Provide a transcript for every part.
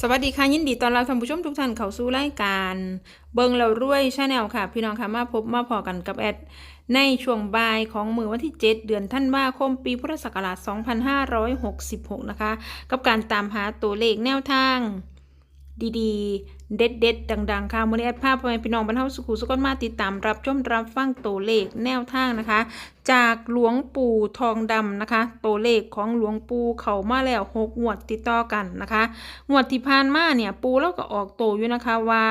สวัสดีค่ะยินดีต้อนรับท่านผู้ชมทุกท่านเข้าสู่รายการ เบิงเรารวยชาแนลค่ะ พี่น้องค่ะมาพบมาพอกันกับแอดในช่วงบ่ายของมือวันที่ 7 เดือนธันวาคมปีพุทธศักราช 2566 นะคะ กับการตามหาตัวเลขแนวทาง ดีๆ เด็ดๆ ดัง ๆ ค่ะมือนี้แอดภาพพ่อแม่พี่น้องบรรเทาสุขุสุขนมาติดตามรับชมรับฟังตัวเลขแนวทางนะคะ จากหลวงปู่ทองดำนะคะ ตัวเลขของหลวงปู่เขามาแล้วหกงวดติดต่อกันนะคะงวดที่ผ่านมาเนี่ยปูแล้วก็ออกโตอยู่นะคะว่า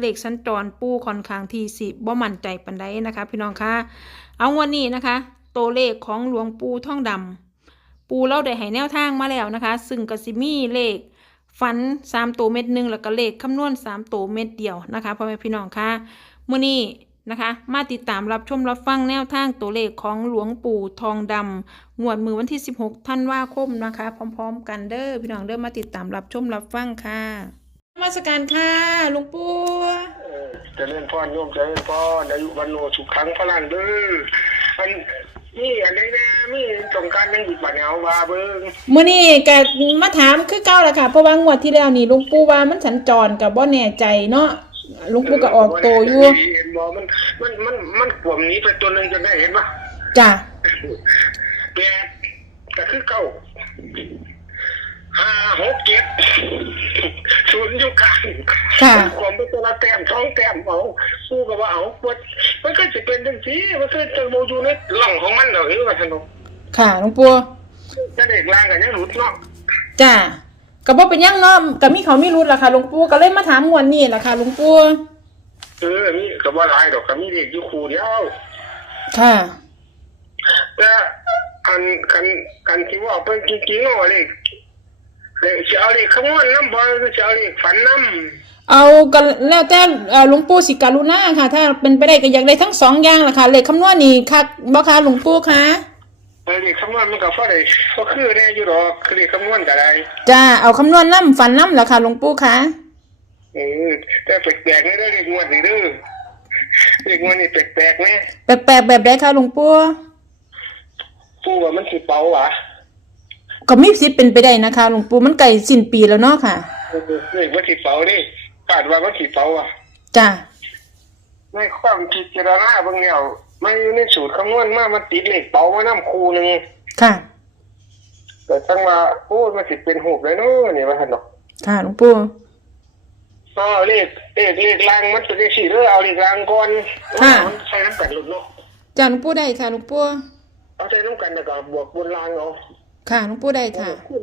เลขสัญจรปูค่อนข้างที่สิบ่มั่นใจปันใดนะคะ พี่น้องคะเอาวันนี้นะคะ ตัวเลขของหลวงปู่ทองดำปูเราได้ให้แนวทางมาแล้วนะคะ ซึ่งกสิมีเลข ฝันสามตัวเม็ดหนึ่งแล้วก็เลขคำนวณสามตัวเม็ดเดียวนะคะพ่อแม่พี่น้องคะมื่อนี้นะคะมาติดตามรับชมรับฟังแนวทางตัวเลขของหลวงปู่ทองดำงวดมือวันที่ 16 ธันวาคมนะคะ พร้อม ๆ กันเด้อพี่น้องเด้อมาติดตามรับชมรับฟังค่ะมาสการค่ะหลวงปู่จะเล่นพ่อโยมจะเล่นพ่ออายุวันโนสุขังพลังเด้ออัน นี่อันนี้นะมีตรงการยังหยิบบัตรเอาว่าเบิ้งมื่อนี้แกมาถามคือเก้าละค่ะ เพราะว่างวดที่แล้วนี่หลวงปู่ว่ามันสัญจรกับบ่แน่ใจเนาะหลวงปู่ก็ออกโตอยู่เห็นบอมันมันมันมันขวมหนี้ไปตัวหนึ่งจะได้เห็นป่ะจ้ะแกก็คือเก้า ห้าหกเจ็ดศูนย์อยู่กลางค่ะขวมไปตัวละแต้มสองแต้มเอาสู้กับว่าเอาปวดมันก็จะเป็นจังซี่มันคือจะโมอยู่ในหล่องของมันเหรอหรือว่าสนุกค่ะหลวงปู่จะเด็กลางกันยังหลุดเนาะจ้ะก็บ่เป็นหยังเนาะก็มีเขามีรุดล่ะค่ะหลวงปู่ก็เลยมาถามงวดนี้ล่ะค่ะหลวงปู่เออมีก็บ่หลายดอกก็มีเด็กอยู่คู่เดียว ค่ะ แต่อันคันคันที่ว่าเป็นจริงๆเนาะเลข เลขจะเอาเลขคำนวณน้ำบ่หรือจะเอาเลขฝันน้ำเอาก็แล้วแต่เอ่อหลวงปู่สิกรุณาค่ะ ถ้าเป็นไปได้ก็อยากได้ทั้งสองอย่างล่ะค่ะเลขคำนวณนี่คักบ่คะหลวงปู่คะเออเลขคำนวณมันก็พอได้ก็คือแน่อยู่ดอกคือเลขคำนวณก็ได้จ้าเอาคำนวณน้ำฝันน้ำล่ะค่ะหลวงปู่คะเออแต่แปลกๆนี่เด้อเลขงวดนี่เด้อเลขงวดนี่แปลกๆแน่แปลกๆแบบใดคะหลวงปู่ ผู้ว่ามันสิเป่าวะ ก็มีสิทธิ์เป็นไปได้นะคะหลวงปู่มันใกล้สิ้นปีแล้วเนาะค่ะเออเลขมันสิเป่าดิคาดว่ามันสิเปาอะจ้าในความคิดเจรณาบางแนวไม่อยู่ในสูตรคำนวณมามันติดเลขเป๋ามาน้ำคูหนึ่งค่ะแต่จังว่าโอ้มันสิเป็นหูบเลยเนาะนี่ว่าหั่นดอกค่ะหลวงปู่อ๋อเลขเลขเลขรางมันเป็นเลขสี่เด้อเอาเลขรางก่อนมันใช้น้ำกันหลุดเนาะจ้าหลวงปู่ได้ค่ะหลวงปู่เอาใช้น้ำกันแล้วก็บวกบนรางเอา ค่ะหลวงปู่ได้ค่ะ คุณ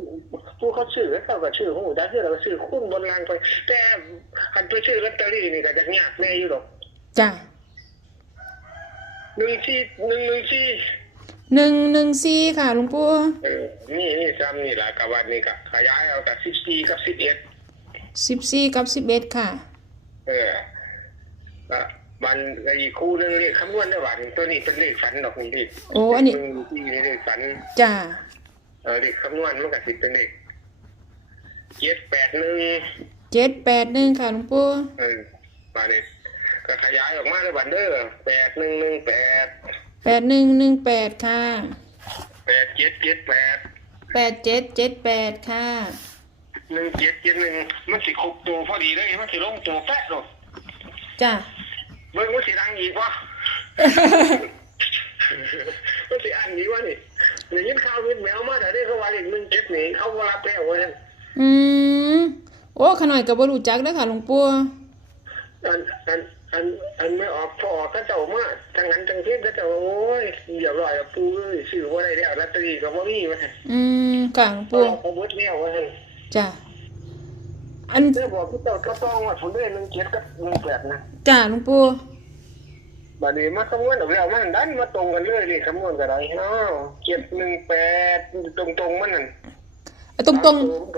ผู้เขาชื่อแล้วเขาก็ชื่อหูได้ชื่อเราก็ชื่อคุณบนรางไป แต่คันไปชื่อลอตเตอรี่นี่ก็จะยากแน่อยู่ดอกจ้าหนึ่งที่หนึ่งหนึ่งที่หนึ่งหนึ่งสี่ค่ะหลวงปู่เออนี่นี่ซ้ำนี่แหละกับวันนี้ก็ขยายเอาแต่สิบสี่กับสิบเอ็ดสิบสี่กับสิบเอ็ดค่ะ เอออะมันอีกคู่หนึงเลขคำนวณได้หวานตัวนี้เป็นเลขฝันดอกนี่เลขโอ้อันนี้ที่เลขฝันจ้า เออเลขคำนวณมันก็สิเป็นเลขเจ็ดแปดหนึ่งเจ็ดแปดหนึ่งค่ะหลวงปู่เออมาเนี่ยก็ขยายออกมาได้หวานเด้อแปดหนึ่งหนึ่งแปดแปดหนึ่งหนึ่งแปดค่ะแปดเจ็ดเจ็ดแปดแปดเจ็ดเจ็ดแปดค่ะหนึ่งเจ็ดเจ็ดหนึ่งมันสิครบตัวพอดีเลยมันสิลงตัวแป๊ะหรอกจ้าเบิ่งมันสิดังอีกวะ มันสิอันนี้วะนี่ อย่างนี้ข่าววิทย์แมวมาแต่ได้เขาว่าเลขหนึ่งเจ็ดนี่เขาว่ารับแล้วเว้ยอืมโอ้ขน่อยกับบรู้จักเด้อค่ะหลวงปู่อันอันอันอันไม่ออกพอออกก็เจ้ามาจังนั้นจังเทศก็เจ้าโอ้ยเดี๋ยวรอยกับปูเอ้ยซื้อว่าได้แล้วลอตเตอรี่ก็บ่มีวะอืมค่ะหลวงปูปู่เอาเบิดแล้ววะจ้าอันเด้อบอกที่เจ้าก็ต้องว่าผมได้หนึ่งเจ็ดกับหนึ่งแปดนะจ้าหลวงปู่ บัดนี้มาคำนวณออกแล้วมันดันมาตรงกันเลยนี่คำนวณก็ได้เนาะเจ็ดหนึ่งแปดตรงตรงๆมันนั่นอะตรงตรง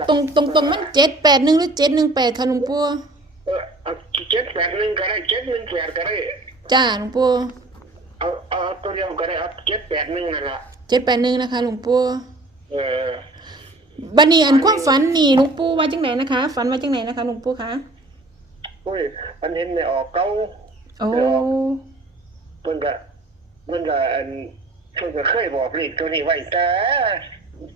ตรงตรงตรงมันเจ็ดแปดหนึ่งหรือเจ็ดหนึ่งแปดค่ะหลวงปู่เออเอาเจ็ดแปดหนึ่งก็ได้เจ็ดหนึ่งแปดก็ได้จ้าหลวงปู่เอาเอาตัวเดียวก็ได้เอาเจ็ดแปดหนึ่งนั่นแหละเจ็ดแปดหนึ่งนะคะหลวงปู่เออบัดนี้อันความฝันนี่หลวงปู่ว่าจังไหนนะคะฝันว่าจังไหนนะคะหลวงปู่คะโอ้ยอันเห็นในออกเก้าโอ้ เพิ่นก็เพิ่นก็อันเพิ่นก็เคยบอกเลขตัวนี้ไว้แต่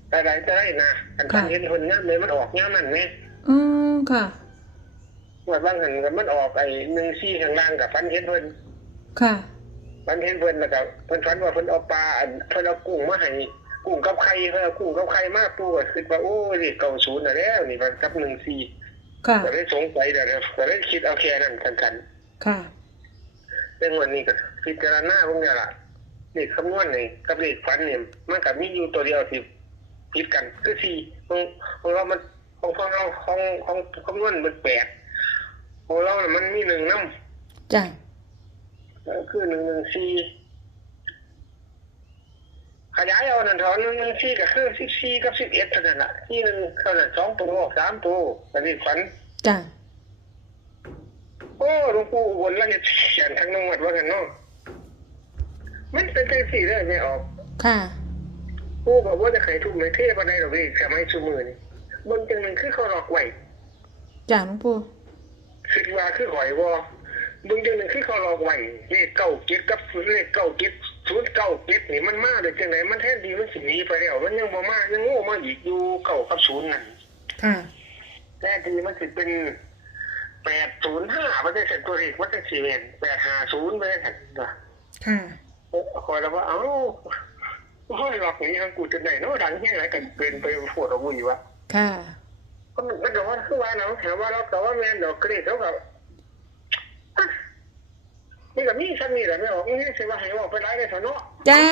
แต่ใดแต่ใดนะอันคันเห็นคนงามเลยมันออกงามนั่นแหมคอืมค่ะงวดว่างหันกับมันออกไอ้หนึ่งซี่ข้างล่างกับฟันเห็นเพิ่นค่ะฟันเห็นเพิ่นแล้วก็เพิ่นฟันว่าเพิ่นเอาปลาอันเพิ่นเอากุ้งมาให้กุ้งกับไข่เพิ่นเอากุ้งกับไข่มาปูก็คิดว่าโอ้ยเลขเก่าศูนย์น่ะแล้วนี่มันกับหนึ่งซี่ค่ะก็เลยสงสัยเดี๋ยวนะก็เลยคิดเอาแค่นั้นกันกันค่ะเรื่องวันนี้ก็ พิจารณาพวกเนี้ยล่ะเลขคำนวณนี่กับเลขฝันเนี่ยมันก็มีอยู่ตัวเดียวที่ผิดกันคือสี่ของของเรามันของของเราของของคำนวณมันแปดของเราน่ะมันมีหนึ่งน้ำจ้ะเออคือหนึ่งหนึ่งสี่ขยายเอานั่นถอนหนึ่งหนึ่งสี่ก็คือสิบสี่กับสิบเอ็ดเท่านั้นละที่หนึ่งเท่านั้นสองตัวสามตัวอันนี้ฝันจ้ะโอ้หลวงปู่อุบนแล้วเนี่ยเขียนทั้งจังหวัดว่ากันเนาะ มันเป็นใจสี่เลยไม่ออกค่ะปู่บอกว่าจะไขทุกไม่เทพอะไรหรอกพี่สมัยชูมือนี่เบนจังหนึ่งคือเขาหลอกไหวจ้ะหลวงปู่คิดว่าคือหอยวอเบึงจังหนึ่งคือเขาหลอกไหวเลขเก้าเจ็ดกับเลขเก้าเจ็ดศูนย์เก้าเจ็ดนี่มันมาเลยจังไหนมันแท้ดีมันสิหนีไปแล้วมันยังบ่มายังโง่มาอีกอยู่เก้ากับศูนย์นั่นค่ะแท้ดีมันสิเป็นแปดศูนย์ห้ามันจะเสร็จตัวเลขมันจะสี่เนแปดห้าศูนย์ไปเลยค่ะค่ะ คอยแล้วว่าเอ้าห้อยหลอกนี้ทางกูจะไหนเนาะดังแค่ไหนกันเกินไปปวดเอาบุยวะค่ะก็มันมันก็ว่าคือว่าเนาะถามว่าเราแต่ว่าแมนดอกเกรดเขาแบบนี่ก็มีซ้ำนี่แหละไม่ออกนี่สิว่าให้ออกไปได้เลยเถอะเนาะจ้า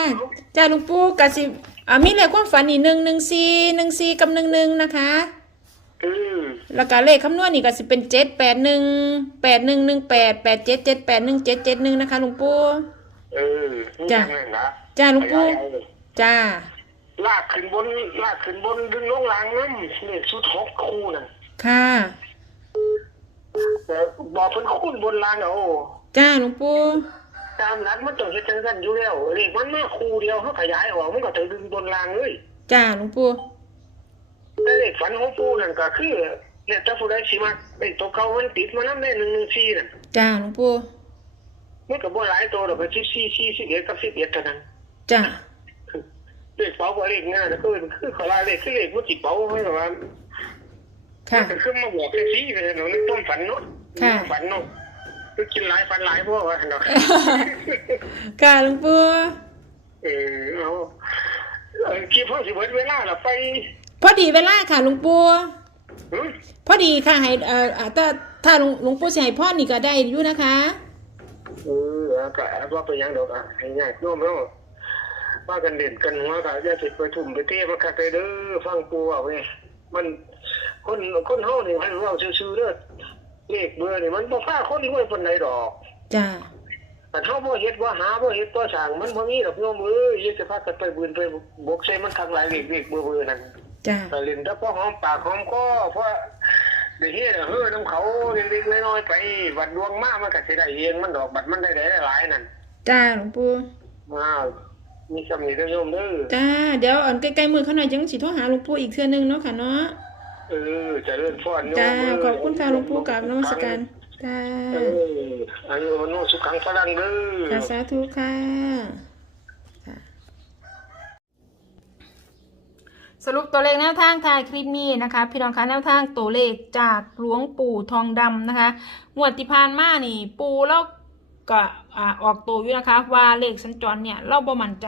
จ้าหลวงปู่กสิอ่ามีเลขความฝันอีกหนึ่งหนึ่งสี่หนึ่งสี่กับหนึ่งหนึ่งนะคะอืมแล้วก็เลขคำนวณนี่ก็สิเป็นเจ็ดแปดหนึ่งแปดหนึ่งหนึ่งแปดแปดเจ็ดเจ็ดแปดหนึ่งเจ็ดเจ็ดหนึ่งนะคะหลวงปู่ เออนี่จ้ะ ทำไงนะจ้าหลวงปู่ขยายเอาเลยจ้า ลากขึ้นบนลากขึ้นบนดึงลงหลังน้ำนี่สุดหกคู่น่ะค่ะ แต่บอกเพิ่นคุ้นบนลานเอาจ้าหลวงปู่ตามนั้นมันต้องเฮ็ดจังซั่นอยู่แล้วเลขมันมาคู่เดียวเขาขยายออกมันก็จะดึงบนลางเลยจ้าหลวงปู่แต่เลขฝันของปู่นั่นก็คือเนี่ยถ้าผู้ใดสิมาไอ้ตัวเขามันติดมานำได้114นั่นจ้าหลวงปู่ มันก็บ่หลายตัวดอกก็14 41กับ11เท่านั้นจ้าเลขเป๋าก็เลขง่ายนะคือคือเขาลาเลขคือเลขมันสิเป๋าให้ว่าค่ะมันก็คือมาบอกจังซี่เลยเนาะนี่ต้นฝันเนาะค่ะฝันเนาะคือกินหลายฝันหลายพวกว่าเนาะค่ะหลวงปู่เออเอาเออคิดเพิ่นสิเบิดเวลาล่ะไปพอดีเวลาค่ะหลวงปู่หึพอดีค่ะให้เอ่ออ่าถ้าถ้าหลวงหลวงปู่สิให้พ่อนี่ก็ได้อยู่นะคะ เออเอาก็ว่าไปหยังดอกอะให้ง่ายโน้มเนาะว่ากันเด่นกันหัวก็อย่าสิไปทุ่มไปเทมันคักเลยเด้อฟังปู่เอาเว้ยมันคนคนเฮานี่ให้เว้าซื่อๆเด้อเลขเบอร์นี่มันบ่พาคนที่ไว้ปานใดดอกจ้าแต่เฮาบ่เฮ็ดบ่หาบ่เฮ็ดบ่สร้างมันบ่มีดอกโยมเอ้ยอย่าสิพากันไปบืนไปบกใส่มันคักหลายเลขเลขเบอร์เบอร์นั่นจ้าแต่เล่นแต่พอหอมปากหอมคอเพราะ ได้เฮ็ดเฮ้อน้ำเขาเล็กๆน้อยๆไปบัดดวงมามันก็สิได้เองมันดอกบัดมันได้หลายๆนั่นจ้าหลวงปู่ว้าวมีสำนีเด้อโยมเด้อจ้าเดี๋ยวอ่อนใกล้ๆมือเขาหน่อยจังสิโทรหาหลวงปู่อีกเทื่อนึงเนาะค่ะเนาะเออเจะเลื่อนฟ้อนโยมจ้าเอ้ยขอบคุณค่ะหลวงปู่กับนมัสการจ้าเอออายุโนสุขังพลังเด้ค่ะอสาธุค่ะค่ะ สรุปตัวเลขแนวทางทายคลิปนี้นะคะ พี่น้องคะแนวทางตัวเลขจากหลวงปู่ทองดำนะคะงวดที่ผ่านมานี่ ปูแล้วก็ออกตัวอยู่นะคะ ว่าเลขสัญจรเนี่ยเราบ่มั่นใจ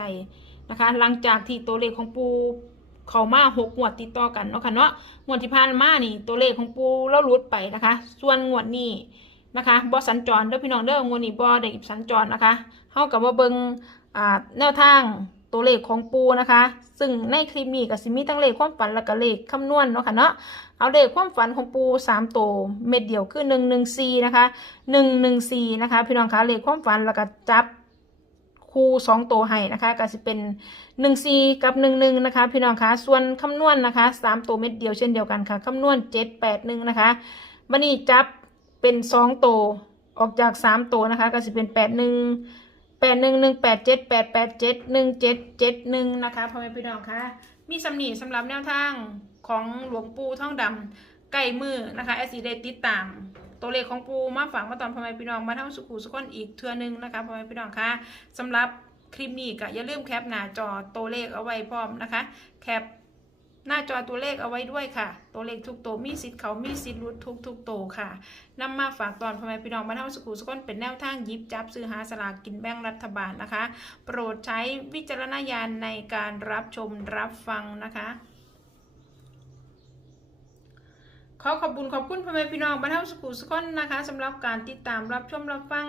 นะคะ หลังจากที่ตัวเลขของปูเขามาหกงวดติดต่อกันเนาะค่ะเนาะงวดที่ผ่านมานี่ตัวเลขของปูเราหลุดไปนะคะ ส่วนงวดนี้นะคะบอสัญจรเด้อพี่น้องเด้องวดนี้บอได้สัญจรนะคะเฮากับว่าเบิงอ่าแนวทาง ตัวเลขของปูนะคะ ซึ่งในคลิปนี้ก็สิมีทั้งเลขความฝันและก็เลขคำนวณเนาะค่ะเนาะเอาเลขความฝันของปูสามตัวเม็ดเดียวคือหนึ่งหนึ่งสี่นะคะหนึ่งหนึ่งสี่นะคะ พี่น้องคะเลขความฝันแล้วก็จับคู่สองตัวให้นะคะก็สิเป็นหนึ่งสี่กับหนึ่งหนึ่งนะคะ พี่น้องคะส่วนคำนวณนะคะสามตัวเม็ดเดียวเช่นเดียวกันค่ะคำนวณเจ็ดแปดหนึ่งนะคะบันนี้จับเป็นสองตัวออกจากสามตัวนะคะ ก็สิเป็นแปดหนึ่ง แปดหนึ่งหนึ่งแปดเจ็ดแปดแปดเจ็ดหนึ่งเจ็ดเจ็ดหนึ่งนะคะพ่อแม่พี่น้องคะมีสำนีสำหรับแนวทางของหลวงปู่ท่องดำไก่มือนะคะแอสซีเดติดตาม ตัวเลขของปูมาฝากมาตอนพ่อแม่พี่น้องมาทั้งสุขุสุขคนอีกเทือหนึงนะคะพ่อแม่พี่น้องคะสำหรับคลิปนี้ก็อย่าลืมแคปหน้าจอตัวเลขเอาไว้พร้อมนะคะแคป หน้าจอตัวเลขเอาไว้ด้วยค่ะ ตัวเลขทุกตัวมีสิทธิ์เขามีสิทธิ์หลุดทุกทุกตัวค่ะนำมาฝากตอนพ่อแม่พี่น้องบ้านเฮาสกูสก้นเป็นแนวทางยิบจับซื้อหาสลากกินแบ่งรัฐบาลนะคะ โปรดใช้วิจารณญาณในการรับชมรับฟังนะคะขอขอบคุณขอบคุณพ่อแม่พี่น้องบ้านเฮาสกูสก้นนะคะสำหรับการติดตามรับชมรับฟัง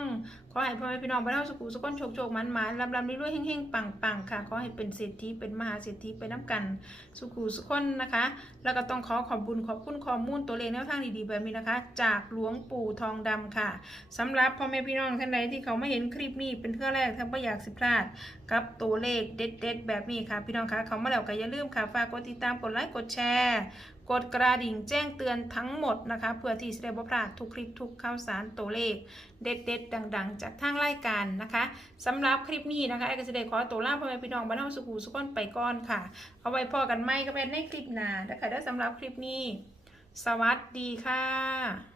ขอให้พ่อแม่พี่น้องบ้านเฮาสกูสก้นโชคโชคมันมันลำลำรวยๆเฮงๆปังๆค่ะ ขอให้เป็นเศรษฐีเป็นมหาเศรษฐีไปน้ำกันสุกูสุคนนะคะ แล้วก็ต้องขอขอบคุณขอบคุณข้อมูลตัวเลขแนวทางดีๆแบบนี้นะคะ จากหลวงปู่ทองดำค่ะสำหรับพ่อแม่พี่น้องท่านใดที่เขาไม่เห็นคลิปนี้เป็นเพื่อแรกทั้งไม่อยากสิพลาด กับตัวเลขเด็ด ๆ แบบนี้ค่ะ พี่น้องคะเขามาแล้วก็อย่าลืมค่ะฝากกดติดตามกดไลค์กดแชร์กดกระดิ่งแจ้งเตือนทั้งหมดนะคะ เพื่อที่จะได้บ่พลาดทุกคลิปทุกข่าวสารตัวเลข เด็ดๆ ดังๆ จากทางรายการนะคะสำหรับคลิปนี้นะคะไอ้ก็จะได้ขอตัวลาพ่อแม่พี่น้องบ้านเฮาสุขุสุขนไปก่อนค่ะ เอาไว้พอกันไหมก็เป็นในคลิปหน้านะคะได้สำหรับคลิปนี้ สวัสดีค่ะ